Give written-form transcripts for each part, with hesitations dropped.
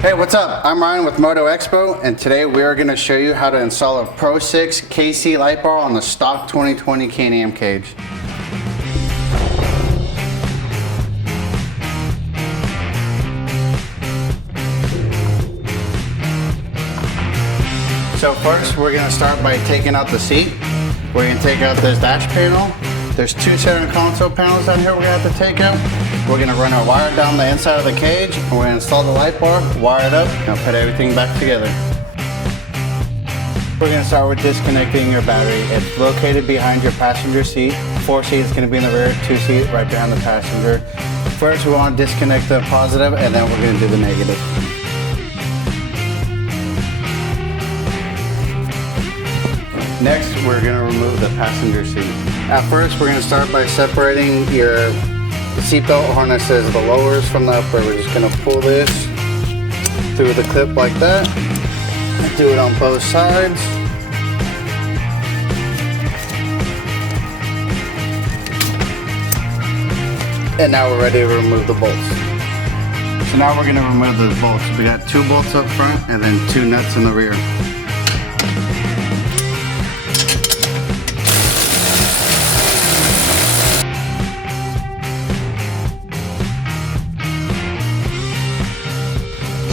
Hey, what's up? I'm Ryan with Moto Expo, and today we are going to show you how to install a Pro6 KC Lightbar on the stock 2020 Can-Am cage. So first, we're going to start by taking out the seat. We're going to take out this dash panel. There's two center console panels down here we're going to have to take out. We're going to run our wire down the inside of the cage, and we're going to install the light bar, wire it up, and put everything back together. We're going to start with disconnecting your battery. It's located behind your passenger seat. 4 seat is going to be in the rear, 2 seat right behind the passenger. First, we want to disconnect the positive, and then we're going to do the negative. Next, we're going to remove the passenger seat. At first, we're going to start by separating your seatbelt harnesses, the lowers from the upper. We're just going to pull this through the clip like that. Do it on both sides. And now we're ready to remove the bolts. So now we're going to remove the bolts. We got 2 bolts up front and then 2 nuts in the rear.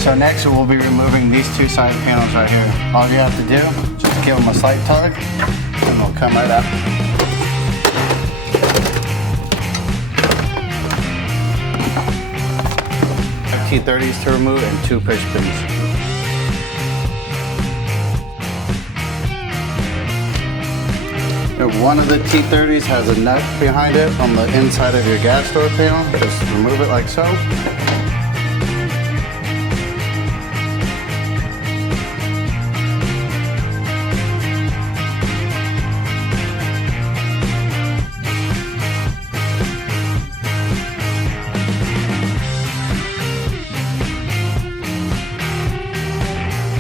So next we'll be removing these 2 side panels right here. All you have to do, just give them a slight tug and they'll come right out. T30s to remove and 2 push pins. And one of the T30s has a nut behind it on the inside of your gas door panel. Just remove it like so.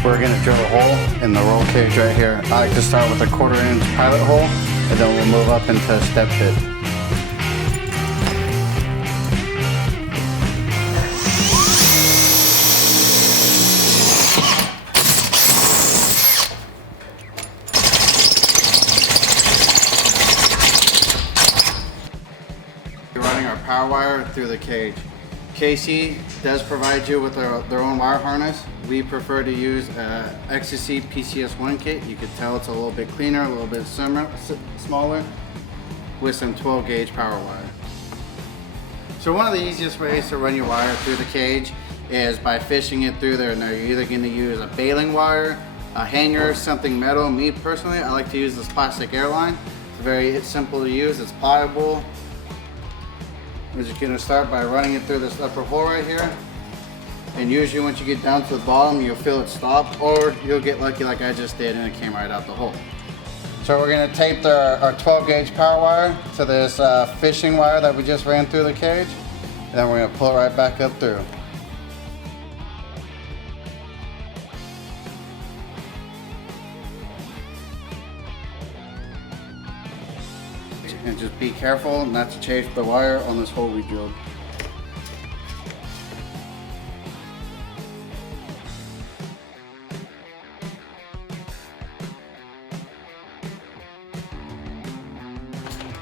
We're going to drill a hole in the roll cage right here. I like to start with a 1/4 inch pilot hole, and then we'll move up into a step pit. We're running our power wire through the cage. KC does provide you with their own wire harness. We prefer to use XTC PCS1 kit. You can tell it's a little bit cleaner, a little bit smaller, with some 12 gauge power wire. So one of the easiest ways to run your wire through the cage is by fishing it through there. Now you're either going to use a baling wire, a hanger, something metal. Me personally, I like to use this plastic airline. It's very simple to use, it's pliable. We're just going to start by running it through this upper hole right here. And usually once you get down to the bottom, you'll feel it stop, or you'll get lucky like I just did and it came right out the hole. So we're going to tape our 12 gauge power wire to this fishing wire that we just ran through the cage. And then we're going to pull it right back up through. And just be careful not to chafe the wire on this hole we drilled.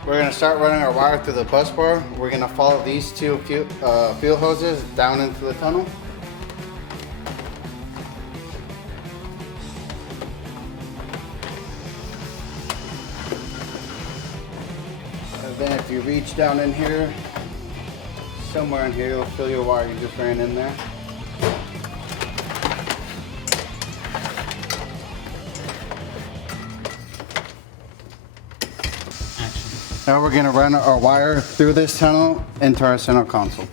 We're going to start running our wire through the bus bar. We're going to follow these 2 fuel hoses down into the tunnel. Then if you reach down in here, somewhere in here, you'll feel your wire you just ran in there. Now we're going to run our wire through this tunnel into our center console.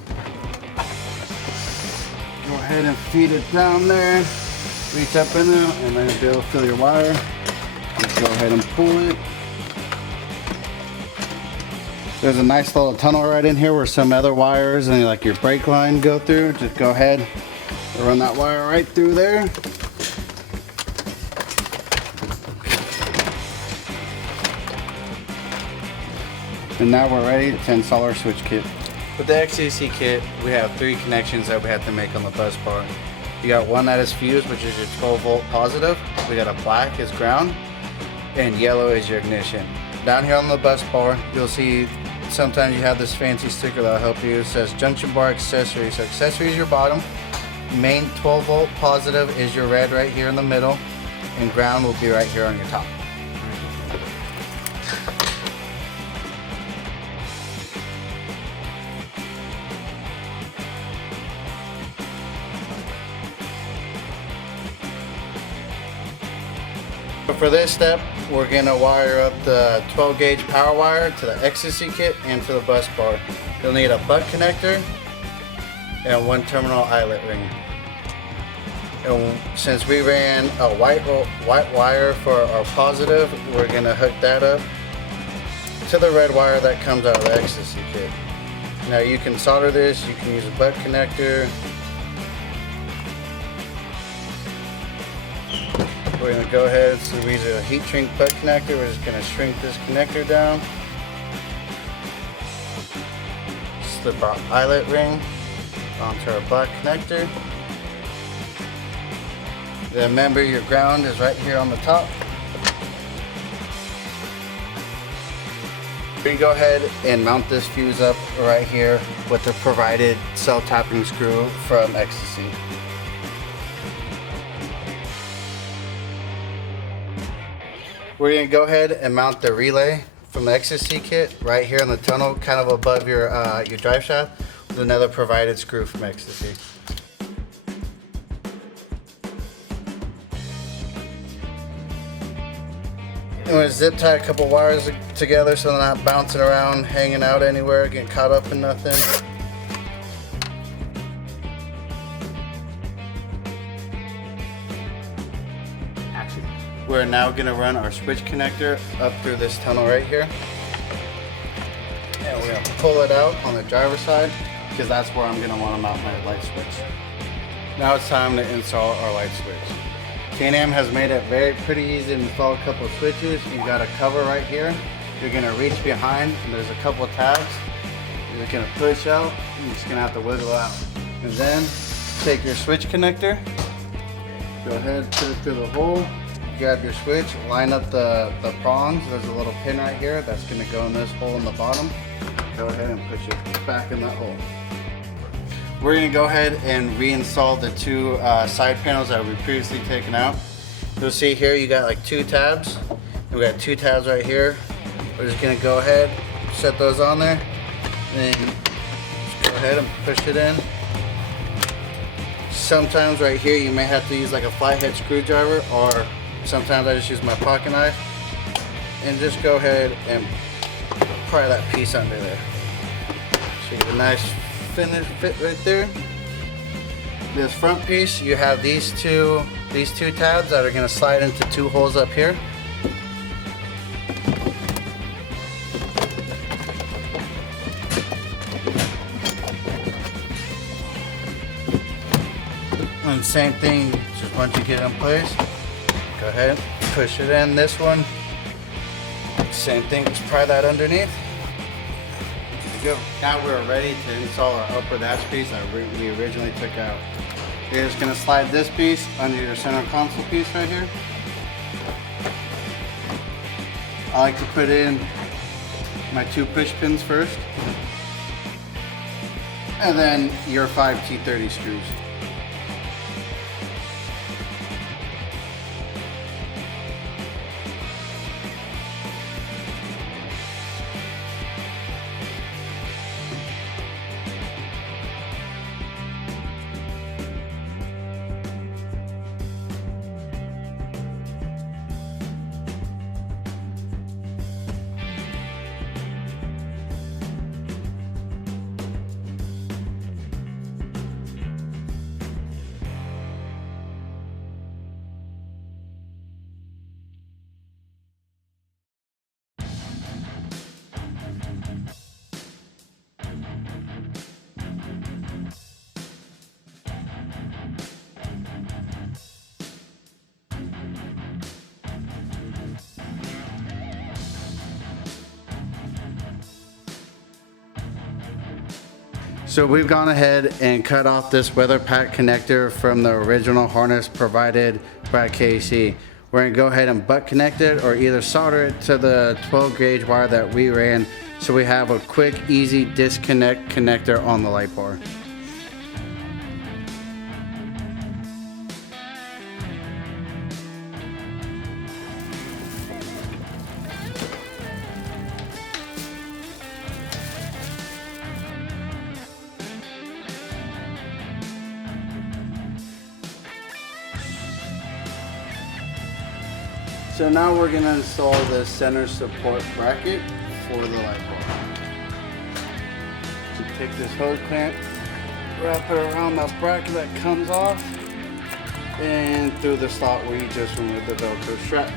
Go ahead and feed it down there, reach up in there, and then you'll be able to feel your wire. Just go ahead and pull it. There's a nice little tunnel right in here where some other wires and like your brake line go through. Just go ahead and run that wire right through there. And now we're ready to install our switch kit. With the XTC kit, we have 3 connections that we have to make on the bus bar. You got one that is fused, which is your 12 volt positive. We got a black is ground, and yellow is your ignition. Down here on the bus bar, you'll see sometimes you have this fancy sticker that'll help you. It says junction bar accessories. So accessory is your bottom, main 12 volt positive is your red right here in the middle, and ground will be right here on your top. For this step, we're going to wire up the 12 gauge power wire to the XTC kit and to the bus bar. You'll need a butt connector and 1 terminal eyelet ring. And since we ran a white wire for our positive, we're going to hook that up to the red wire that comes out of the XTC kit. Now you can solder this, you can use a butt connector. We're going to go ahead, so we use a heat shrink butt connector. We're just going to shrink this connector down. Slip our eyelet ring onto our butt connector. Then remember, your ground is right here on the top. We can go ahead and mount this fuse up right here with the provided self-tapping screw from XTC. We're going to go ahead and mount the relay from the XTC kit right here in the tunnel, kind of above your drive shaft, with another provided screw from XTC. I'm going to zip tie a couple wires together so they're not bouncing around, hanging out anywhere, getting caught up in nothing. We're now going to run our switch connector up through this tunnel right here. And we're going to pull it out on the driver's side because that's where I'm going to want to mount my light switch. Now it's time to install our light switch. Can-Am has made it pretty easy to install a couple of switches. You've got a cover right here. You're going to reach behind and there's a couple of tabs. You're just going to push out and you're just going to have to wiggle out. And then take your switch connector, go ahead, put it through the hole. Grab your switch, line up the prongs. There's a little pin right here that's going to go in this hole in the bottom. Go ahead and push it back in that hole. We're going to go ahead and reinstall the 2 side panels that we previously taken out. You'll see here you got like 2 tabs. We got 2 tabs right here. We're just going to go ahead, set those on there, and then just go ahead and push it in. Sometimes right here you may have to use like a flathead screwdriver, or sometimes I just use my pocket knife, and just go ahead and pry that piece under there. So you get a nice finish fit right there. This front piece, you have these two tabs that are going to slide into 2 holes up here. And same thing, just once you get it in place, go ahead, push it in. This one, same thing, just pry that underneath. Good to go. Now we're ready to install our upper dash piece that we originally took out. You're just going to slide this piece under your center console piece right here. I like to put in my 2 push pins first, and then your 5 T30 screws. So we've gone ahead and cut off this weather pack connector from the original harness provided by KC. We're gonna go ahead and butt connect it or either solder it to the 12 gauge wire that we ran, so we have a quick, easy disconnect connector on the light bar. So now we're going to install the center support bracket for the light bar. So take this hose clamp, wrap it around that bracket that comes off, and through the slot where you just removed the Velcro strap.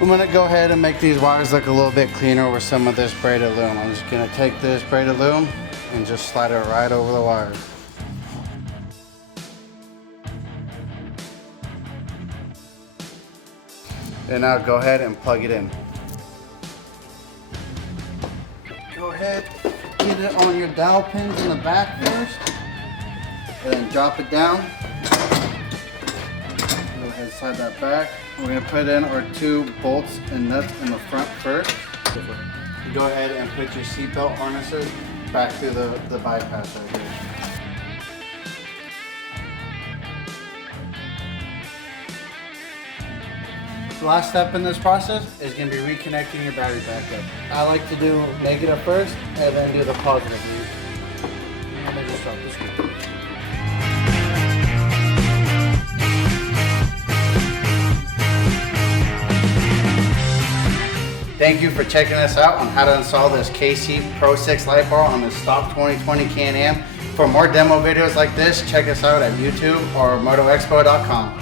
I'm going to go ahead and make these wires look a little bit cleaner with some of this braided loom. I'm just going to take this braided loom and just slide it right over the wires. And now go ahead and plug it in. Go ahead, get it on your dowel pins in the back first, and then drop it down. Go ahead and slide that back. We're going to put in our 2 bolts and nuts in the front first. Go ahead and put your seatbelt harnesses back through the bypass right here. The last step in this process is going to be reconnecting your battery back up. I like to do negative first and then do the positive. And then just drop the screw. Thank you for checking us out on how to install this KC Pro6 light bar on the stock 2020 Can-Am. For more demo videos like this, check us out at YouTube or motoexpo.com.